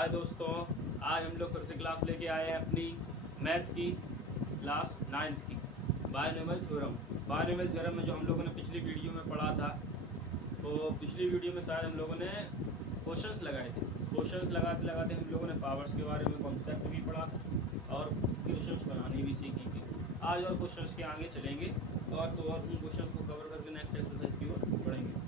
हाय दोस्तों, आज हम लोग फिर से क्लास लेके आए हैं अपनी मैथ की क्लास 9th की बायनोमियल थ्योरम। बायनोमियल थ्योरम में जो हम लोगों ने पिछली वीडियो में पढ़ा था, तो पिछली वीडियो में शायद हम लोगों ने क्वेश्चंस लगाए थे। क्वेश्चंस लगाते लगाते हम लोगों ने पावर्स के बारे में कॉन्सेप्ट भी पढ़ा था और क्वेश्चंस बनाने भी सीखी थी। आज और क्वेश्चंस के आगे चलेंगे और उन क्वेश्चंस को कवर करके नेक्स्ट एक्सरसाइज की ओर बढ़ेंगे।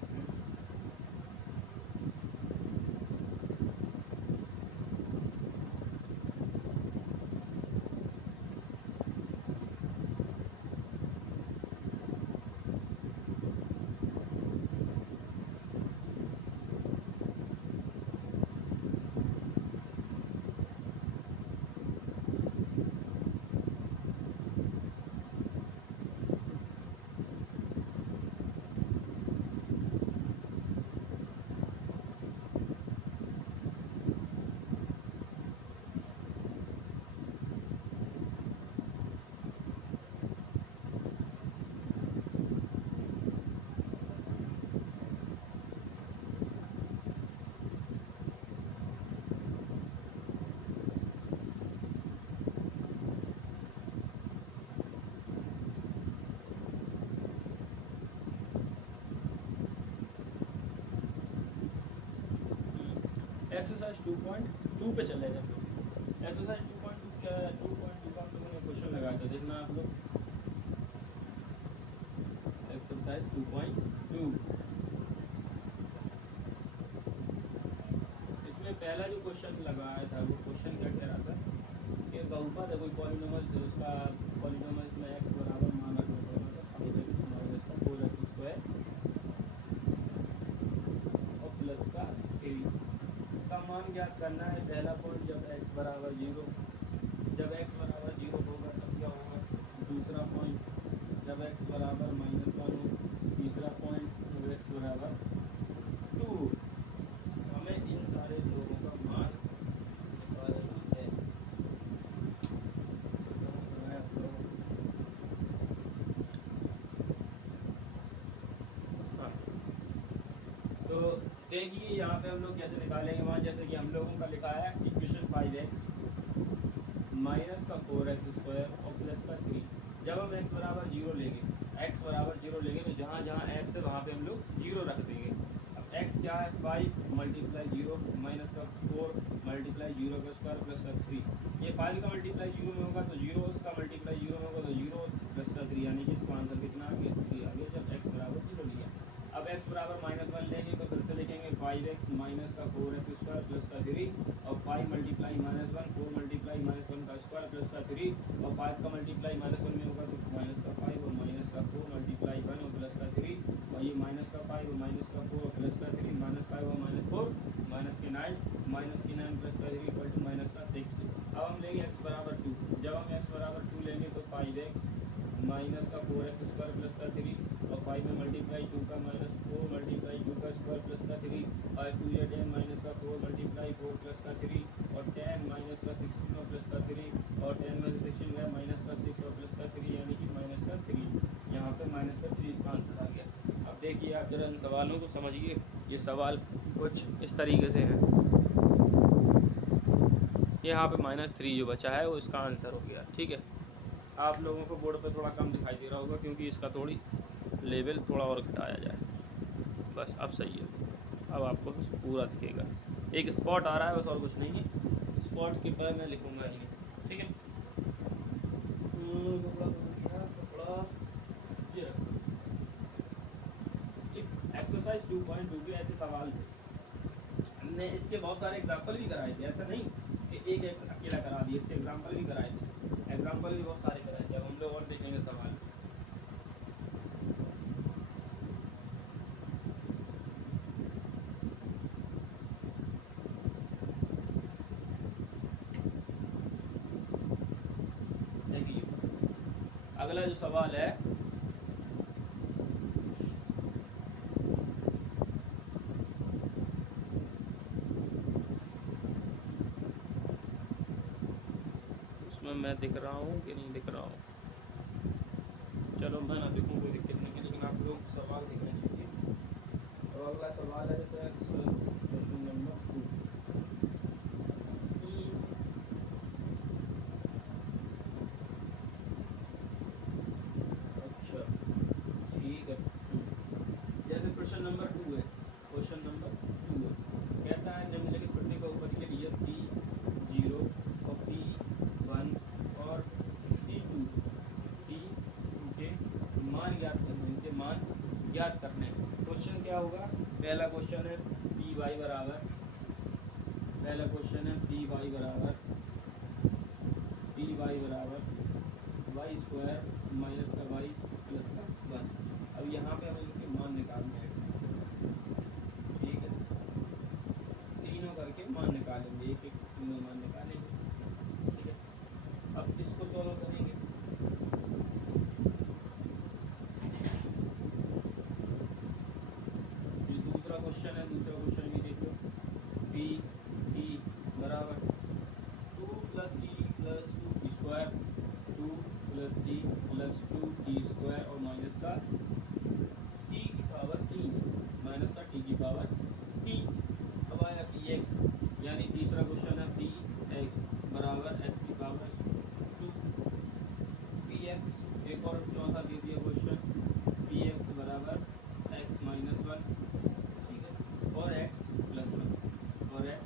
एक्सरसाइज 2.2 पे चले गए हम लोग। एक्सरसाइज 2.2 क्या है? 2.2 का हम लोगों ने क्वेश्चन लगाया था, देखना आप लोग। एक्सरसाइज 2.2 इसमें पहला जो क्वेश्चन लगाया था वो क्वेश्चन क्या कह रहा था कि बहुपद है, कोई पॉलिनोमियल से उसका पॉलिनोमियल में x बराबर मान रखना पड़ेगा 5x माइनस का 4x स्क्वायर और प्लस का 3 का मान ज्ञात करना है। पहला पॉइंट जब x बराबर 0 होगा तब क्या होगा। दूसरा पॉइंट जब x बराबर -1 हो। तीसरा पॉइंट जब x बराबर 2। हमें इन सारे लोगों का मान निकालना है। हाँ, तो देखिए यहाँ पे हम लोग कैसे निकालेंगे मान। जैसे कि हम लोगों का लिखा है इक्वेशन 5x माइनस का 4x स्क्वायर और प्लस का 3। जब हम x बराबर 0 लेंगे तो जहाँ जहाँ x है वहाँ पे हम लोग 0 रख देंगे। अब x क्या है? 5 मल्टीप्लाई 0 माइनस का 4 मल्टीप्लाई 0 का स्क्वायर प्लस का 3। ये 5 का मल्टीप्लाई 0 में होगा तो 0, उसका मल्टीप्लाई 0 में होगा तो 0 प्लस का 3, यानी कि इसका आंसर कितना आ गया? 3 आ गया जब x बराबर 0 लिया। अब x बराबर -1 लेंगे तो फिर से लिखेंगे 5x माइनस का 4x स्क्वायर प्लस का 3 और 5 मल्टीप्लाई -1 4 मल्टीप्लाई -1 का स्क्वायर प्लस का 3 और 5 का मल्टीप्लाई -1 में होगा तो माइनस का 5 और माइनस का 4 मल्टीप्लाई 1 और प्लस का 3 और ये माइनस का 5 और माइनस का 4 और प्लस का 3 -5 और -4 माइनस के 9 प्लस का 3 इक्वल टू माइनस का 6। अब हम लेंगे x बराबर 2। जब हम x बराबर 2 लेंगे तो 5x माइनस का 4x स्क्वायर प्लस का 3 और 5 में मल्टीप्लाई 2 का माइनस 4 मल्टीप्लाई 2 का स्क्वायर प्लस का 3 और 2 या 10 माइनस का 4 मल्टीप्लाई 4 प्लस का 3 और 10 माइनस का 16 और प्लस का 3 और 10 में से 16 गया माइनस का 6 और प्लस का 3 यानी कि माइनस का 3। यहाँ पे माइनस का 3 इसका आंसर आ गया। अब देखिए आप जरा इन सवालों को समझिए। ये सवाल कुछ इस तरीके से है। यहाँ पे -3 जो बचा है वो इसका आंसर हो गया। ठीक है, आप लोगों को बोर्ड पे थोड़ा कम दिखाई दे रहा होगा क्योंकि इसका थोड़ी लेवल थोड़ा और घटाया जाए। बस अब सही है, अब आपको पूरा दिखेगा। एक स्पॉट आ रहा है बस, और कुछ नहीं है। स्पॉट के पर मैं लिखूँगा ही नहीं। ठीक है, ठीक। एक्सरसाइज 2.2 के ऐसे सवाल थे। हमने इसके बहुत सारे एग्जाम्पल भी कराए थे, ऐसा नहीं कि एक अकेला करा दिए, इसके एग्जाम्पल भी कराए थे। एग्जाम्पल भी बहुत सारे कराए थे। अब हम लोग और देखेंगे सवाल। देखिए अगला जो सवाल है, उसमें मैं दिख रहा हूँ कि नहीं दिख रहा हूँ? चलो मैं ना दिखूँ कोई दिक्कत नहीं है, लेकिन आप लोग सवाल देखना चाहिए। और अगला सवाल है जैसे क्वेश्चन नंबर 2। क्वेश्चन नंबर 2 है। कहता है निम्नलिखित प्रत्येक बहुपदी के लिए P0 और P1 और P2 के मान ज्ञात करने, इनके मान ज्ञात करने। क्वेश्चन क्या होगा? पहला क्वेश्चन है Py बराबर, पहला क्वेश्चन है Py बराबर वाई स्क्वायर माइनस का वाई प्लस का 1। अब यहाँ पे हमें इनके मान निकालने हैं, ठीक है, तीनों करके मान निकालेंगे, एक एक से तीनों मान निकालेंगे, ठीक है। अब इसको सॉल्व करेंगे। जो दूसरा क्वेश्चन है, दूसरा क्वेश्चन भी देख लो। P बराबर 2 + t + 2t square, 2 + t + 2t square और माइनस का t की पावर 3, माइनस का t की पावर 3। अब आया px, यानी तीसरा क्वेश्चन है px बराबर x की पावर 2। px एक और चौथा दे दिया क्वेश्चन, px बराबर x - 1, ठीक है, और x + 1।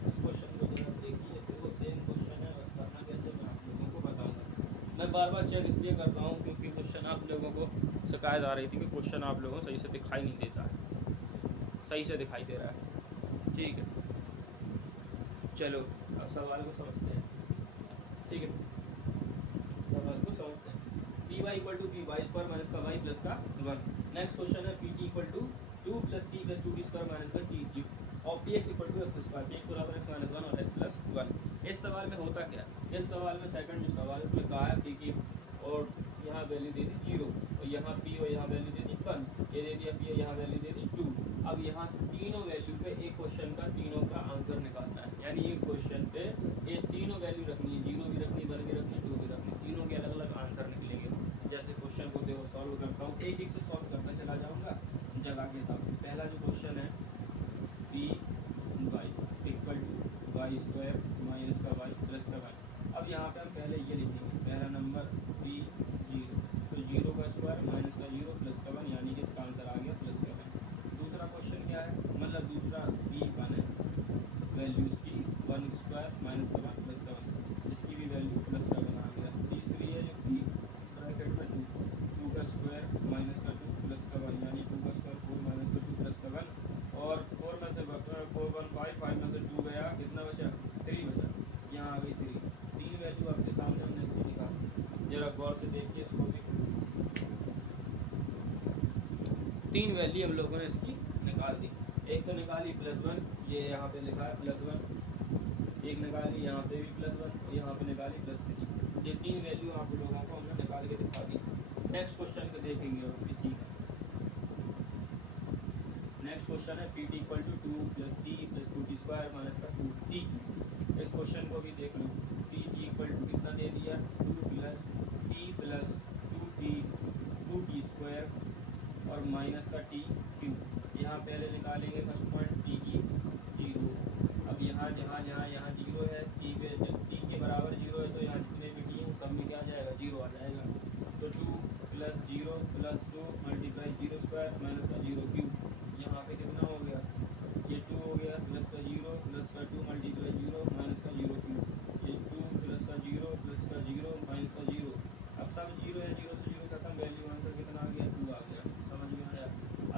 इस क्वेश्चन को जरा देखिए, फिर वो सेम क्वेश्चन है, बस करना कैसे मैं आप लोगों को बताऊंगा। मैं बार बार चेक इसलिए करता हूँ क्योंकि क्वेश्चन आप लोगों को शिकायत आ रही थी कि क्वेश्चन आप लोगों को सही से दिखाई नहीं देता है, सही से दिखाई दे रहा है, ठीक है। चलो अब सवाल को समझते हैं, ठीक है, सवाल को समझते हैं। Py = Py स्क्वायर माइनस का y प्लस का 1। नेक्स्ट क्वेश्चन है Pt = 2 + t + 2t square minus का t क्यूब और Px = x स्क्वायर, Px बराबर x - 1 और x + 1। इस सवाल में होता क्या है? इस सवाल में सेकंड जो सवाल है इसमें कहा है P की और यहाँ वैल्यू दे दी 0 और यहाँ P और यहाँ वैल्यू दे दी 1, ये दे दिया P और यहाँ वैल्यू दे दी 2। अब यहाँ तीनों वैल्यू पे एक क्वेश्चन का तीनों का आंसर निकालना है, यानी एक क्वेश्चन पे ये तीनों वैल्यू रखनी है, 0 भी रखनी, 1 भी रखनी, 2 भी रखनी, तीनों के अलग अलग आंसर निकलेंगे। जैसे क्वेश्चन को देखो सॉल्व करता हूँ, एक एक से सॉल्व करता चला जाऊँगा जगह के हिसाब से। पहला जो क्वेश्चन है Py = y स्क्वायर माइनस का y प्लस का 1। अब यहाँ पे हम पहले ये लिखेंगे, पहला नंबर P0, तो 0 का स्क्वायर माइनस का 0 प्लस का 1, यानी कि इसका आंसर आ गया प्लस का 1। दूसरा क्वेश्चन क्या है, मतलब दूसरा P1 है, वैल्यू इसकी 1 स्क्वायर माइनस का 1 प्लस का 1, इसकी भी वैल्यू प्लस का 1 आ गया। तीसरी है जो P ब्रैकेट में 2 का स्क्वायर माइनस का 2 प्लस का 1, यानी 2 का स्क्वायर 4 माइनस का 2 प्लस का 1, और 4 में से 4 1 5, 5 में से 2 गया, कितना बचा? 3 बचा, यहाँ आ गई 3। तीन वैल्यू आपके सामने हमने इसकी निकाली, जरा गौर से देखिए इसको भी। तीन वैल्यू हम लोगों ने इसकी निकाल दी। एक तो निकाली +1, ये यहाँ पे लिखा है +1, एक निकाली यहाँ पे भी +1 और यहाँ पे निकाली +3। ये तीन वैल्यू आप लोगों को हमने निकाल के दिखा दी। नेक्स्ट क्वेश्चन को देखेंगे और इसी का नेक्स्ट क्वेश्चन है Pt = 2 + t + 2t square minus का 2t। इस क्वेश्चन को भी देख लो, Pt = कितना दे दिया, 2 + t + 2t स्क्वायर और माइनस का t क्यूब। यहाँ पहले निकालेंगे फर्स्ट पॉइंट t की 0। अब यहाँ जहाँ 0 है, t के बराबर 0 है, तो यहाँ जितने भी t हैं सब में क्या आ जाएगा, 0 आ जाएगा। तो 2 + 0 + 2 × 0 स्क्वायर माइनस का 0 क्यूब, यहाँ पे कितना हो गया, ये 2 हो गया, प्लस का 0 प्लस का 2 × 0 माइनस का 0 क्यूब, ये 2 प्लस का 0 प्लस का 0 माइनस का 0। अब सब 0 है, 0 से 0 खत्म, वैल्यू आंसर कितना आ गया, 2 आ गया। समझ में आया?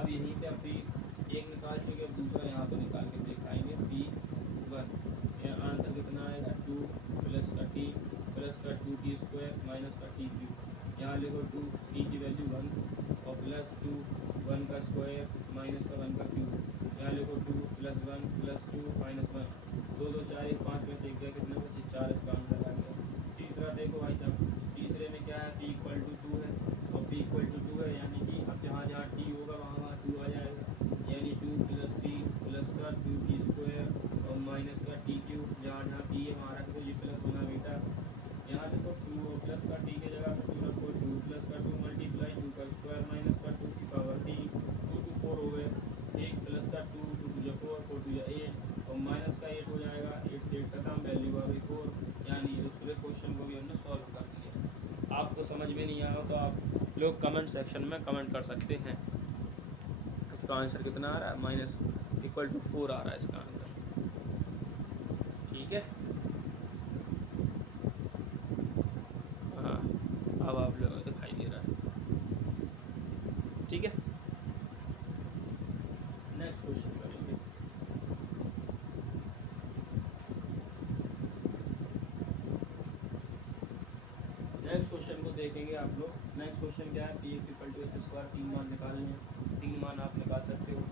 अब यहीं पे अब एक निकाल चुके, अब दूसरा यहाँ पे निकाल के दिखाएंगे P1। आंसर कितना आएगा, 2 प्लस का t प्लस का 2t स्क्वायर माइनस का t क्यूब। यहाँ लिखो 2, t की वैल्यू 1 और प्लस 2 1 का स्क्वायर माइनस का 1 का क्यूब। यहाँ लिखो 2 + 1 + 2 - 1, 2 2 4 1 5 में से एक गया, कितने बचे, 4, इसका आंसर आ गया। तीसरा देखो भाई साहब, तीसरे में क्या है, P = 2 है और P = 2 है, यानी कि अब जहाँ जहाँ t होगा वहाँ 2 आ जाएगा, यानी 2 + t प्लस का 2t स्क्वायर और माइनस का t क्यूब। जहाँ जहाँ t है वहाँ रख दो, ये प्लस होना बेटा। यहाँ देखो 2 प्लस का t की जगह पे 2 रखो, 2 प्लस का 2 × 2 का स्क्वायर माइनस का 2 की पावर t, 2 2 4 हो गए, 1 प्लस का 2 2 2 4 4 2 8 और माइनस का 8 हो जाएगा, 8 से 8 खत्म, वैल्यू आ गई 4। यानी दूसरे क्वेश्चन को भी हमने सॉल्व कर दिया। आपको समझ में नहीं आया तो आप लोग कमेंट सेक्शन में कमेंट कर सकते हैं। इसका आंसर कितना आ रहा है, -=4 आ रहा है इसका आंसर। ठीक है, हाँ अब आप लोगों को दिखाई दे रहा है। ठीक है, नेक्स्ट क्वेश्चन करेंगे। नेक्स्ट क्वेश्चन को देखेंगे आप लोग। नेक्स्ट क्वेश्चन क्या है, px=x²। 3 मान निकालने हैं, 3 मान आप निकाल सकते हो।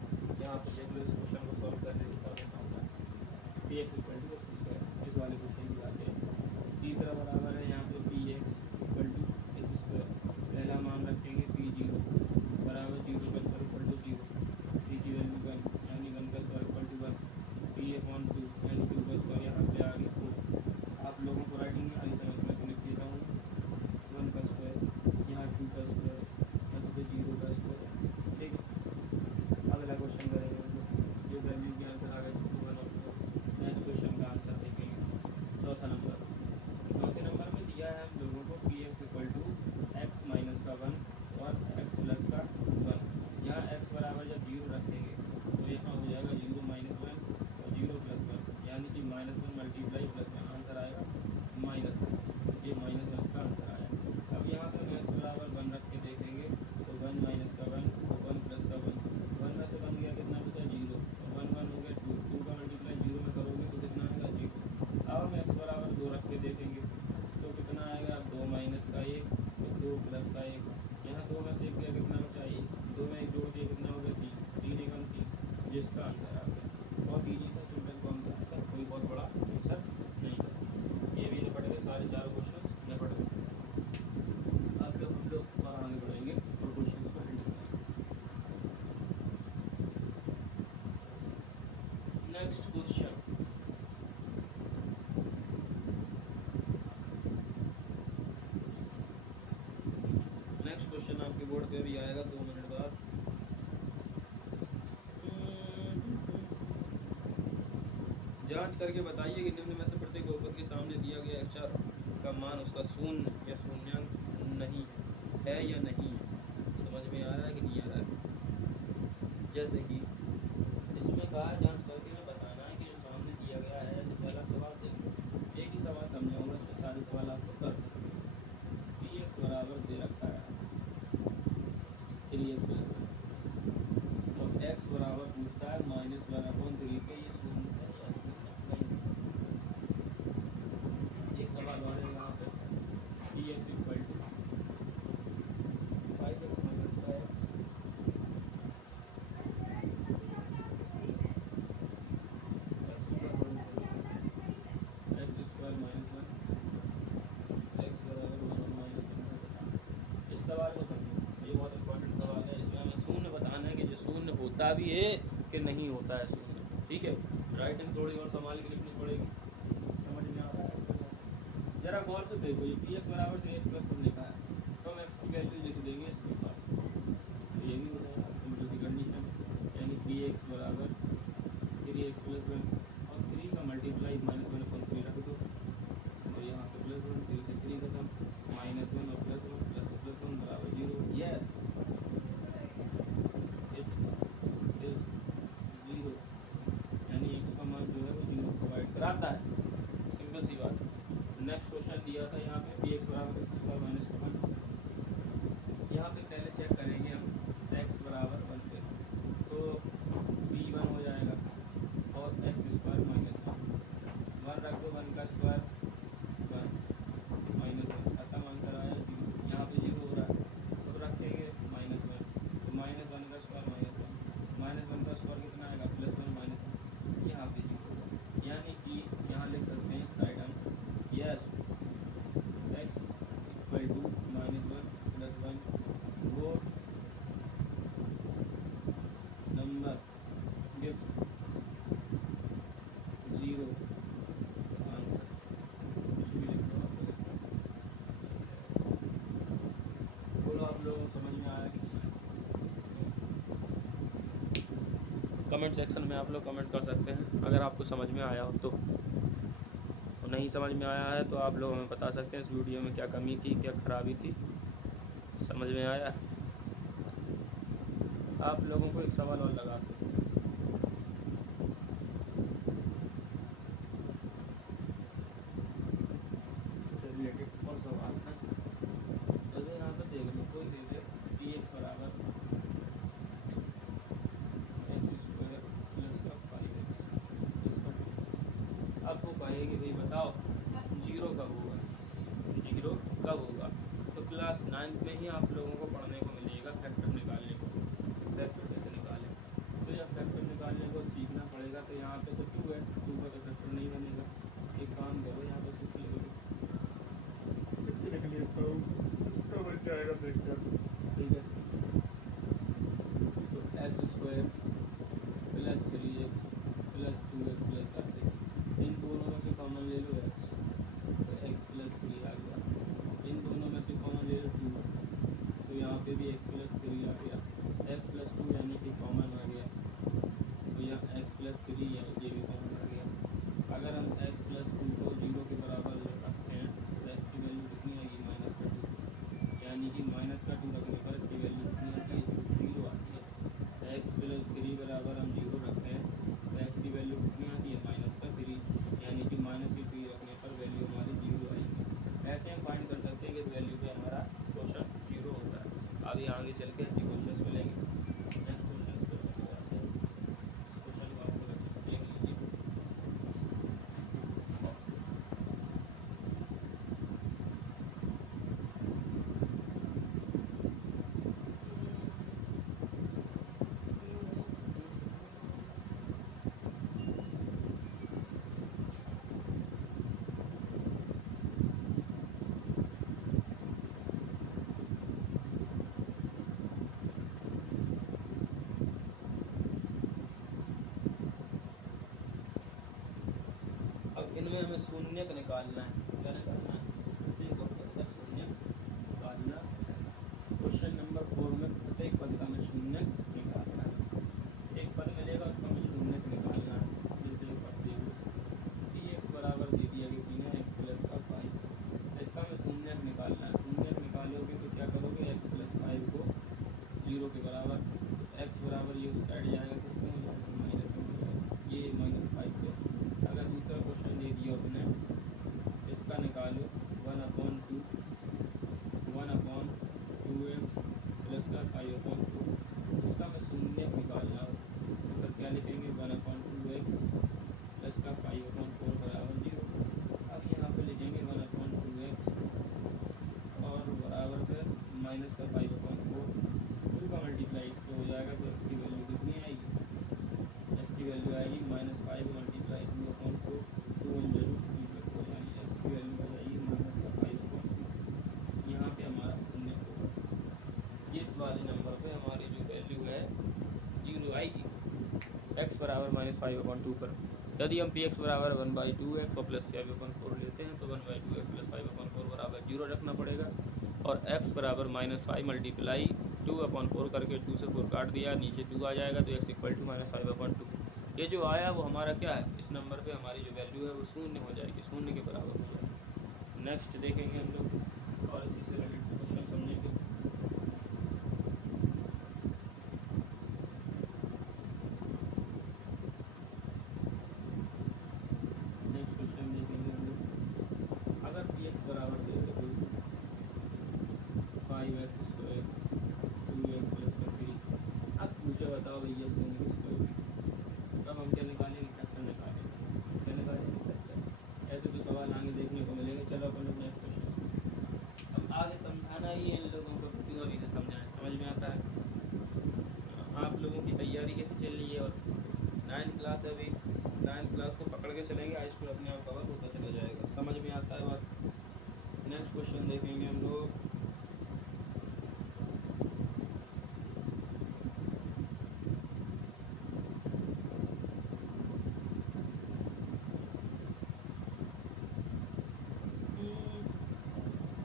यहाँ पर देख लो, इस क्वेश्चन को सॉल्व कर देता हूँ। px=x², इस वाले क्वेश्चन की बात है। तीसरा बराबर है यहाँ पे px=x²। पहला मान रखेंगे p0 बराबर 0 का स्क्वायर = 0, p की वैल्यू 1 यानी 1 का स्क्वायर = 1, p/2 यानी 2 का स्क्वायर यहाँ पे आ गया 4। आप लोगों को राइटिंग में आगे समझ में लिख देता हूँ, 1 का स्क्वायर यहाँ 2 का स्क्वायर यहाँ पे 0 का स्क्वायर। ठीक है, अगला क्वेश्चन करेंगे हम लोग। ये वैल्यू के आंसर आ गए 2 1 और 4। नेक्स्ट क्वेश्चन का आंसर देखेंगे। चौथा नंबर, चौथे नंबर में दिया है हम लोगों को px=x - 1 और x + 1। यहाँ x बराबर जब 0 रखेंगे तो यहाँ हो जाएगा 0 - 1 और 0 + 1 यानी कि -1 × +1 आंसर आएगा -1। ये -1 इसका आंसर आया। अब यहाँ पर हम x बराबर 1 रख के देखेंगे तो 1 - 1 तो 1 + 1, 1 में से 1 गया कितना बचा 0 और 1 1 हो गया 2, 2 का मल्टीप्लाई 0 में करोगे तो कितना आएगा 0। अब हम x बराबर 2 रख के देखेंगे तो कितना आएगा 2 - 1 और 2 + 1। यहाँ 2 में से 1 गया कितना बचा 1, 2 में 1 जोड़ दिया कितना हो गया 3, 3 × 3, जिसका आंसर आ गया। बहुत ईजी था, सिंपल कॉन्सेप्ट था, कोई बहुत बड़ा आंसर नहीं था। ये भी निपट गए, सारे 4 क्वेश्चन निपट गए। अब लोग हम लोग और आगे बढ़ेंगे और क्वेश्चन को हैंडल करेंगे। नेक्स्ट क्वेश्चन, नेक्स्ट क्वेश्चन आपके बोर्ड पे भी आएगा 2 मिनट बाद। जांच करके बताइए कि निम्न में से प्रत्येक बहुपद के सामने दिया गया अक्षर का मान उसका शून्य या शून्यांक नहीं है या नहीं है। समझ में आ रहा है कि नहीं आ रहा है? जैसे कि इसमें कहा जांच करके में बताना है कि जो सामने दिया गया है, तो पहला सवाल देखो, एक ही सवाल समझाऊंगा, इसमें सारे सवाल आपको कर px बराबर दे रखा है 3x + 1 और x बराबर पूछता है -1/3 पे, ये शून्य है या शून्य नहीं। एक सवाल और है यहाँ पे, px = 5x - 5x इस सवाल को समझो, ये बहुत इंपॉर्टेंट सवाल है। इसमें हमें शून्य बताना है कि जो शून्य होता भी है कि नहीं होता है शून्य। ठीक है, राइटिंग थोड़ी और संभाल के लिखनी पड़ेगी। समझ में आ रहा है? जरा गौर से देखो, ये px बराबर 3x + 1 लिखा है तो हम x की वैल्यू लिख देंगे इसके पास, तो ये भी हो जाएगा सिंपल सी कंडीशन, यानी px बराबर 3x + 1 और 3 का मल्टीप्लाई -1/3 रख दो, तो यहाँ पे +1, 3 से 3 खत्म, -1 और +1 +1 बराबर 0। यस, इट इज 0, यानी x का मान जो है वो 0 प्रोवाइड कराता है। सिंपल सी बात। नेक्स्ट क्वेश्चन दिया था यहाँ पे px बराबर x² - 1। यहाँ पे पहले चेक करेंगे हम x बराबर 1 पे, तो p1 हो जाएगा और x² - 1 रख दो, 1 का स्क्वायर 1 -1 खत्म, आंसर आया 0। यहाँ पे 0 हो रहा है तो रखेंगे -1, तो -1 का स्क्वायर -1 का स्क्वायर कितना आएगा +1 -1, यहाँ पे 0 होगा, यानी कि यहाँ लिख सकते हैं साइड हम यस x = -1 + 1 वो नंबर गिव 0 आंसर। कुछ भी लिख लो आप लोग इसमें, बोलो आप लोगों को समझ में आया कि नहीं आया? कमेंट सेक्शन में आप लोग कमेंट कर सकते हैं अगर आपको समझ में आया हो तो, और नहीं समझ में आया है तो आप लोग हमें बता सकते हैं इस वीडियो में क्या कमी थी, क्या खराबी थी। समझ में आया? आप लोगों को एक सवाल और लगाते हैं, इससे रिलेटेड और सवाल है। जैसे यहाँ पर देख लो, कोई दे दे पी एक्स बराबर एक्स स्क्वायर प्लस का 5x, आपको कहेगी भाई बताओ जीरो कब होगा, जीरो कब होगा। तो क्लास 9th में ही आप लोगों को पढ़ने को मिलेगा फैक्टर निकालने को, फैक्टर कैसे निकालें। तो जब फैक्टर निकालने को सीखना पड़ेगा, तो यहाँ पे तो 2 है, 2 का तो फैक्टर नहीं बनेगा। एक काम करो, यहाँ पे 6 लिख लो, 6 लिख लेता हूँ, इसका बन जाएगा फैक्टर, ठीक है। तो x square plus 3x plus 2x plus का 6, इन दोनों में से कॉमन ले लो x, तो x प्लस 3 आ गया। इन दोनों में से कॉमन ले लो 2, तो यहाँ पे भी x प्लस 3 आ गया। x प्लस 2 यानी कि कॉमन आ गया, तो यहाँ x प्लस 3 ये भी कॉमन आ गया। अगर हम x प्लस 2 को 0 के बराबर रखते हैं तो x की वैल्यू कितनी आएगी, माइनस का 2, यानी कि माइनस का 2 रखने पर इसकी वैल्यू कितनी आती है, 0 आती है। x प्लस 3 बराबर हम 0 रखते हैं तो x की वैल्यू कितनी आती है, माइनस का 3, यानी कि माइनस की 3 रखने पर वैल्यू हमारी 0 आएगी। ऐसे हम फाइंड कर सकते हैं कि इस वैल्यू पे हमारा क्वेश्चन 0 होता है। अभी आगे चल के ऐसे क्वेश्चन मिलेंगे। नेक्स्ट क्वेश्चन पर चले जाते हैं, इस क्वेश्चन को आपको देख लीजिए। अब इनमें हमें शून्यक निकालना है, क्या निकालना है, प्रत्येक पद का शून्यक निकालना। क्वेश्चन नंबर 4 में प्रत्येक पद का हमें शून्यक निकालना है। एक पद मिलेगा उसका हमें शून्यक निकालना है। जैसे पद देखो, टी एक्स बराबर दे दिया किसी ने एक्स प्लस का 5, इसका हमें शून्यक निकालना है। शून्यक निकालोगे तो क्या करोगे, एक्स प्लस 5 को 0 के बराबर, एक्स बराबर ये उस साइड जाएगा, किसमें हो जाएगा, माइनस में हो जाएगा, ये -5 पे। अगर दूसरा क्वेश्चन दे दिया उसने, इसका निकालो 1/2 1/2x प्लस का 5/4, उसका हमें शून्यक निकालना हो तो फिर क्या लिखेंगे, 1/2x प्लस का 5/4 बराबर 0। अब यहाँ पे लिखेंगे 1/2x और बराबर फिर माइनस का 5/4, 2 का मल्टीप्लाई इस पर हो जाएगा, तो x की वैल्यू कितनी आएगी, x की वैल्यू आएगी -5 मल्टीप्लाई 2/4, 2 वन जरूर 2, यानी x की वैल्यू आ जाएगी माइनस का 5/2। यहाँ पे हमारा शून्य होगा। इस वाले नंबर पे हमारी जो वैल्यू है 0 आएगी, x बराबर -5/2 पर। यदि हम पी एक्स बराबर 1/2x और प्लस 5/4 लेते हैं तो 1/2x प्लस 5/4 बराबर 0 रखना पड़ेगा, और x बराबर -5 मल्टीप्लाई 2/4 करके 2 से 4 काट दिया, नीचे 2 आ जाएगा, तो x इक्वल टू -5/2। ये जो आया वो हमारा क्या है, इस नंबर पे हमारी जो वैल्यू है वो शून्य हो जाएगी, शून्य के बराबर हो जाएगी। नेक्स्ट देखेंगे हम लोग और इसी से रिलेटेड क्वेश्चन समझेंगे। नेक्स्ट क्वेश्चन देखेंगे हम लोग, अगर पी एक्स बराबर दे दे कोई 5x स्क्वायर 2x प्लस का 3, अब मुझे बताओ भैया शून्य किसको, तब हम क्या निकालेंगे, फैक्टर निकालेंगे। क्या निकालेंगे, फैक्टर। ऐसे तो सवाल आगे देखने को मिलेंगे। चलो अपन लोग नेक्स्ट क्वेश्चन, अब आगे समझाना ही है इन लोगों को, थ्योरी से समझाएं, समझ में आता है। आप लोगों की तैयारी कैसे चल रही है, और 9th क्लास है, अभी 9th क्लास को पकड़ के चलेंगे, हाई स्कूल अपने आप कवर होता चला जाएगा, समझ में आता है बात। नेक्स्ट क्वेश्चन देखेंगे हम लोग,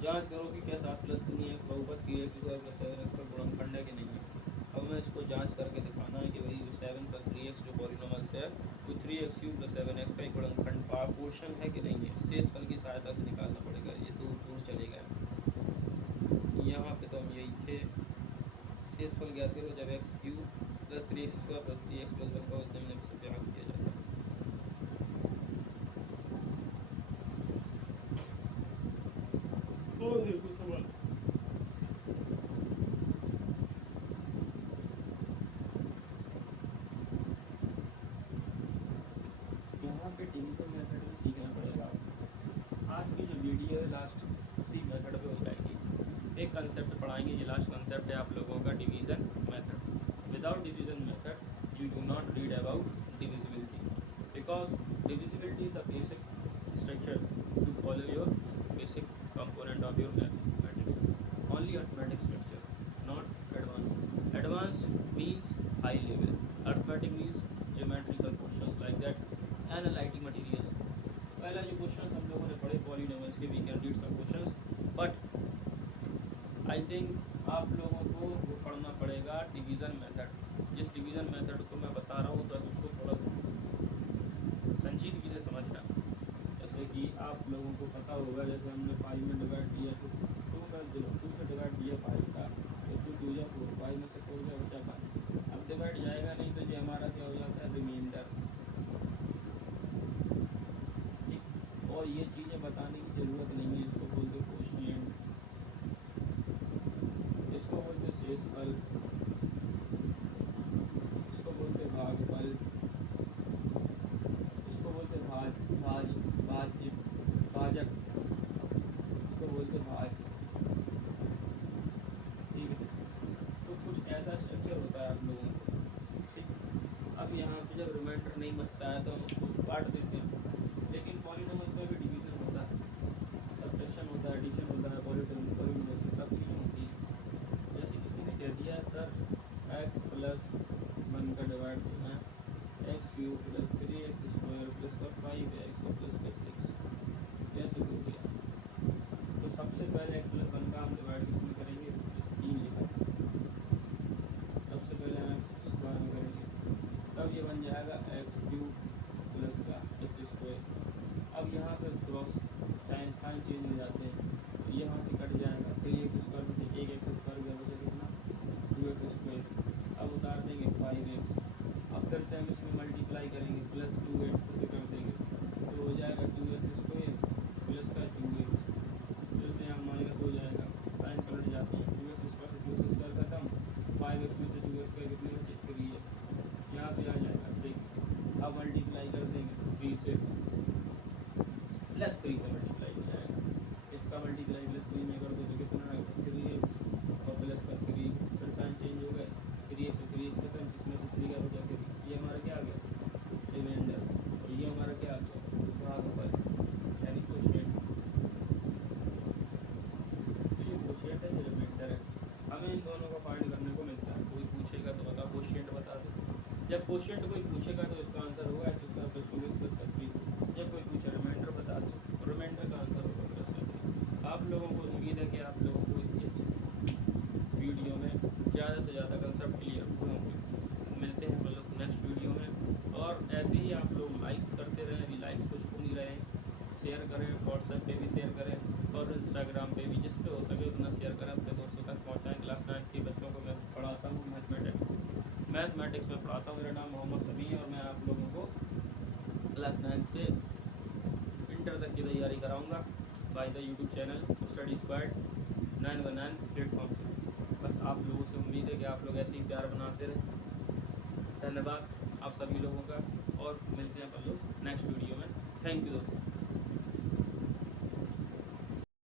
जांच करो कि क्या 7 + 3 एक बहुपद की x स्क्वायर प्लस 7x का गुणनखंड है कि नहीं है। अब हमें इसको जांच करके दिखाना है कि भाई 7 + 3x जो पॉलिनॉमियल्स है वो 3x³ + 7x का एक गुणनखंड पोर्शन है कि नहीं है। शेषफल की सहायता से निकालना पड़ेगा, ये दूर दूर चले गए, यहाँ पे तो हम यही थे, शेषफल ज्ञात करो जब x cube plus 3x square plus 3x plus 1 का उतना निम्न से प्रयोग किया जाता है। और देखो सवाल यहाँ पे डिवीजन मेथड भी सीखना पड़ेगा। आज की जो वीडियो है लास्ट इसी मेथड पे हो जाएगी। एक कंसेप्ट पढ़ाएंगे, ये लास्ट कंसेप्ट है आप लोगों का, division method. Without division method you do not read about divisibility, because divisibility is the basic structure to follow your basic component of your mathematics, only arithmetic structure, not advance. Advance means high level, arithmetic means geometrical questions like that, analytic materials. पहला जो questions हम लोगों ने पढ़े polynomials के, we can read some questions, but I think आप लोगों को वो पढ़ना पड़ेगा डिवीज़न मेथड। जिस डिवीज़न मेथड को मैं बता रहा हूँ बस उसको थोड़ा संजीदगी से समझना। जैसे कि आप लोगों को पता होगा, जैसे हमने 5 में डिवाइड किया तो 2 से डिवाइड किया 5 का, तो 2 या 4, 5 में से 4 गया बचा 5। अब डिवाइड जाएगा नहीं तो ये हमारा क्या हो जाता है, रिमाइंडर। ठीक, और ये चीज़ें बताने की ज़रूरत नहीं है। इसको बोलते कोशिएंट, इसको बोलते शेषफल, इसको बोलते भागफल, इसको बोलते भाज्य भाजक, इसको बोलते भाज्य। ठीक है, तो कुछ ऐसा स्ट्रक्चर होता है आप लोगों को। ठीक, अब यहाँ पे जब रिमाइंडर नहीं बचता है तो हम उसको काट देते हैं, लेकिन पॉलिनोमियल्स में भी डिवीजन होता है, सब्ट्रैक्शन होता है, एडिशन होता है, पॉलिनोमियल्स में सब चीज़ें होती है। जैसे किसी ने कह दिया सर x प्लस 1 का डिवाइड देना है, x cube plus 3x square plus का 5x और प्लस का 6, कैसे हो गया? तो सबसे पहले x प्लस 1 का हम डिवाइड किसमें करेंगे, 3 लिखा, सबसे पहले हम एक्स स्क्वायर में करेंगे, तब ये बन जाएगा एक्स क्यूब प्लस का एक्स स्क्वायर। अब यहाँ पर क्रॉस साइन चेंज हो जाते हैं, तो यहाँ से कट जाएगा, 3x स्क्वायर में से एक एक्स स्क्वायर गया, बचा कितना, 2x स्क्वायर। अब उतार देंगे 5x, अब फिर से हम इसमें मल्टीप्लाई करेंगे, प्लस 2x से कर देंगे, तो हो जाएगा 2x स्क्वायर प्लस का 2x, फिर से यहाँ माइनस हो जाएगा, साइन पलट जाते हैं, 2x स्क्वायर से 2x स्क्वायर खत्म, 5x में से 2x का कितने बचे, 3x, यहाँ पे आ जाएगा 6। अब मल्टीप्लाई कर देंगे 3 से, प्लस 3 से मल्टीप्लाई हो जाएगा, इसका मल्टीप्लाई प्लस 3 में कर दो तो कितना आएगा, 3x और प्लस का 3, फिर साइन चेंज हो गए, 3x से 3x खत्म, 6 में से 3 का बचा 3, ये हमारा क्या आ गया, रिमाइंडर, और ये हमारा क्या आ गया, भागफल, यानी कोशिएंट। तो ये कोशिएंट है, ये रिमाइंडर है, हमें इन दोनों को फाइंड करने को मिलता है। कोई पूछेगा तो बता कोशिएंट बता दो, जब कोशिएंट कोई पूछेगा तो इसका आंसर होगा x square plus 2x plus का 3। जब कोई पूछे रिमाइंडर बता दो, रिमाइंडर का आंसर होगा प्लस का 3। आप लोगों को उम्मीद है कि आप लोगों को इस वीडियो में ज़्यादा से ज़्यादा कंसेप्ट क्लियर हुए होंगे। मिलते हैं हम लोग नेक्स्ट वीडियो में, और ऐसे ही आप लोग लाइक्स करते रहें, अभी लाइक्स कुछ हो नहीं रहे हैं, शेयर करें, व्हाट्सएप पे भी शेयर करें और इंस्टाग्राम पे भी, जिस पे हो सके उतना शेयर करें, अपने दोस्तों तक पहुँचाएँ। क्लास 9 के बच्चों को मैं पढ़ाता हूँ मैथमेटिक्स में पढ़ाता हूँ। मेरा नाम मोहम्मद समी है और मैं आप लोगों को क्लास 9 से इंटर तक की तैयारी कराऊंगा by the YouTube channel study squad 919 platform से। बस आप लोगों से उम्मीद है कि आप लोग ऐसे ही प्यार बनाते रहें। धन्यवाद आप सभी लोगों का, और मिलते हैं अपन लोग नेक्स्ट वीडियो में। थैंक यू दोस्तों।